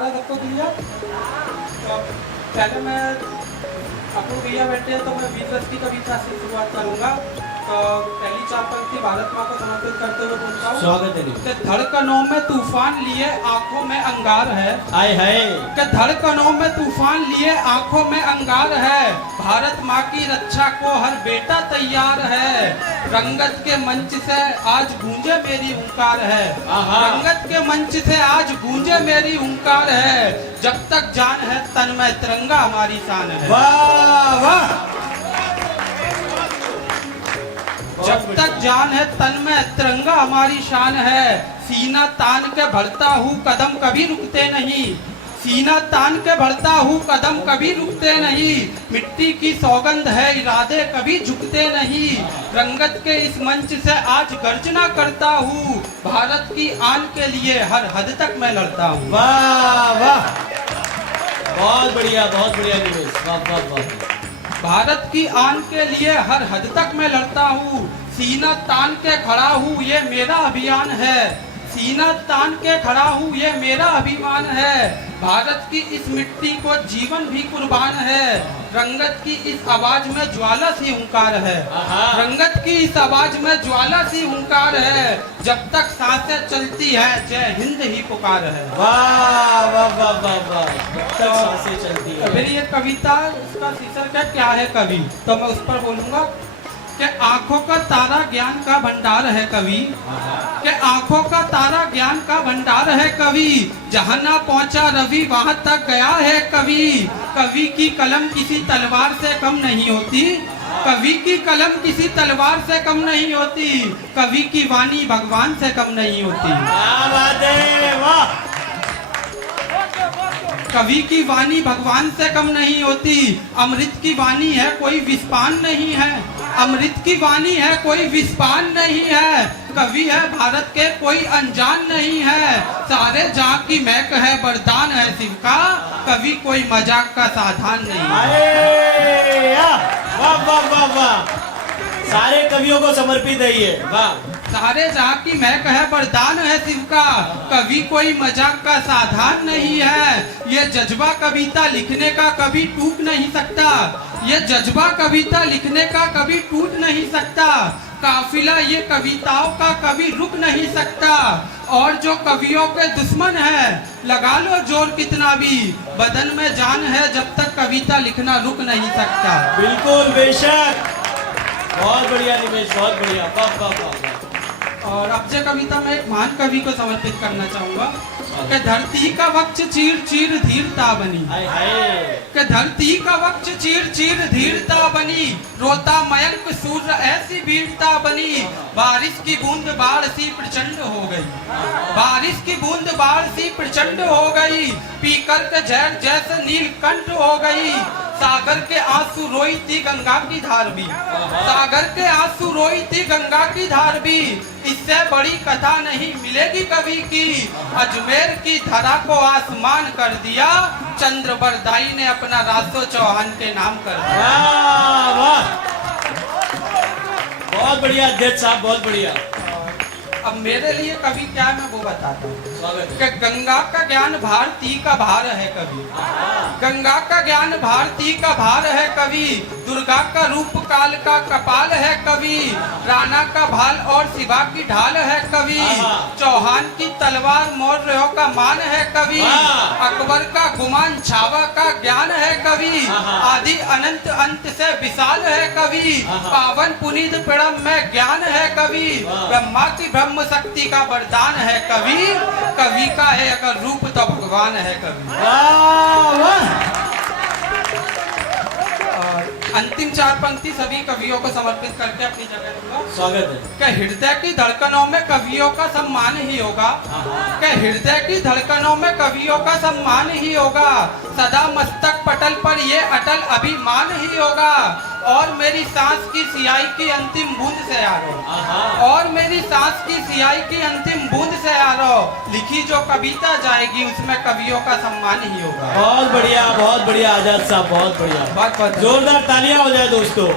नमस्कार सबको दिया। तो पहले मैं अपने भैया बैठे हैं तो मैं वीर रस की कविता से शुरुआत करूंगा। तो पहली चार पंक्ति भारत माँ को समर्पित करते हुए बोलता हूँ। स्वागत है। कि धड़कनों में तूफान लिए आंखों में अंगार है। आए हाय। कि धड़कनों में तूफान लिए आंखों में अंगार है। भारत माँ की रक्षा को हर बेटा तैयार है। रंगत के मंच से आज गूंजे मेरी हुंकार है। रंगत के मंच से आज गूंजे मेरी हुंकार है। जब तक जान है तन में तिरंगा हमारी शान है। वाह वाह। जब तक जान है तन में तिरंगा हमारी शान है। सीना तान के बढ़ता हूँ कदम कभी रुकते नहीं। सीना तान के बढ़ता हूँ कदम कभी रुकते नहीं। मिट्टी की सौगंध है इरादे कभी झुकते नहीं। रंगत के इस मंच से आज गर्जना करता हूँ। भारत की आन के लिए हर हद तक मैं लड़ता हूँ। वाह वाह। बहुत बढ़िया निवेश। वाह वाह वाह। भारत की आन के लिए हर हद तक मैं लड़ता हूँ। सीना तान के खड़ा हूँ ये मेरा अभियान है। सीना तान के खड़ा हूँ ये मेरा अभिमान है। भारत की इस मिट्टी को जीवन भी कुर्बान है। रंगत की इस आवाज में ज्वाला सी हुंकार है। रंगत की इस आवाज में ज्वाला सी हुंकार है। जब तक सांसें चलती है जय हिंद ही पुकार है। वाह वाह वाह वाह वाह। जब तक सांसें चलती है। मेरी एक कविता उसका शीर्षक है क्या है कवि। तो मैं उस पर बोलूंगा कि आंखों का तारा ज्ञान का भंडार है कवि। कि आंखों का तारा ज्ञान का भंडार है कवि। जहां ना पहुंचा रवि वहां तक गया है कवि। कवि की कलम किसी तलवार से कम नहीं होती। कवि की कलम किसी तलवार से कम नहीं होती। कवि की वाणी भगवान से कम नहीं होती। क्या बात है। वाह। कवि की वाणी भगवान से कम नहीं होती। अमृत की वाणी है कोई विस्पान नहीं है। अमृत की वाणी है कोई विस्पान नहीं है। कवि है भारत के कोई अनजान नहीं है। सारे जहां की महक है वरदान है शिव का। कवि कोई मजाक का साधन नहीं है। वाह वाह वाह वाह। सारे कवियों को समर्पित है ये। वाह। सारे जहाँ की महक है वरदान है शिव का। कवि कोई मजाक का साधन नहीं है। ये जज्बा कविता लिखने का कभी टूट नहीं सकता। ये जज्बा कविता लिखने का कभी टूट नहीं सकता। काफिला ये कविताओं का कभी रुक नहीं सकता। और जो कवियों के दुश्मन है लगा लो जोर कितना भी। बदन में जान है जब तक कविता लिखना रुक नहीं सकता। बिल्कुल बेशक। बहुत बढ़िया निवेश। बहुत बढ़िया। वाह वाह वाह। और अब जो कविता मैं एक महान कवि को समर्पित करना चाहूंगा कि धरती का वक्ष चीर चीर धीरता बनी। कि धरती का वक्ष चीर चीर धीरता बनी। रोता मयंक सूर्य ऐसी वीरता बनी। बारिश की बूंद बाढ़ सी प्रचंड हो गई। बारिश की बूंद बाढ़ सी प्रचंड हो गई। पीकर के जहर जैसे नीलकंठ हो गई। सागर के आंसू रोई थी गंगा की धार भी। सागर के आंसू रोई थी गंगा की धार भी। इससे बड़ी कथा नहीं मिलेगी कवि की। अजमेर की धरा को आसमान कर दिया। चंद्र बरदाई ने अपना रासो चौहान के नाम कर दिया। वाह वाह। बहुत बढ़िया अध्यक्ष साहब। बहुत बढ़िया। अब मेरे लिए कवि क्या है मैं वो बताता हूँ। स्वागत है। कि गंगा का ज्ञान भारती का भार है कवि। गंगा का ज्ञान भारती का भार है कवि। दुर्गा का रूप काल का कपाल है कवि। राणा का भाल और शिवा की ढाल है कवि। चौहान की तलवार मौर्यों का मान है कवि। अकबर का गुमान छावा का ज्ञान है कवि। आदि अनंत अंत से विशाल है कवि। पावन पुनीत प्रणम में ज्ञान है कवि। ब्रह्मा की ब्रह्म शक्ति का वरदान है कवि। कवि का है अगर रूप तो भगवान है कवि। अंतिम चार पंक्ति सभी कवियों को समर्पित करके अपनी जगह दूंगा। स्वागत है। कि हृदय की धड़कनों में कवियों का सम्मान ही होगा। कि हृदय की धड़कनों में कवियों का सम्मान ही होगा। सदा मस्तक पटल पर ये अटल अभिमान ही होगा। और मेरी सांस की सियाई की अंतिम बूंद से यारो। और मेरी सांस की सियाई की अंतिम बूंद से यारो। लिखी जो कविता जाएगी उसमें कवियों का सम्मान ही होगा। बहुत बढ़िया आजाद साहब। बहुत बढ़िया। बहुत जोरदार तालियां हो जाए दोस्तों।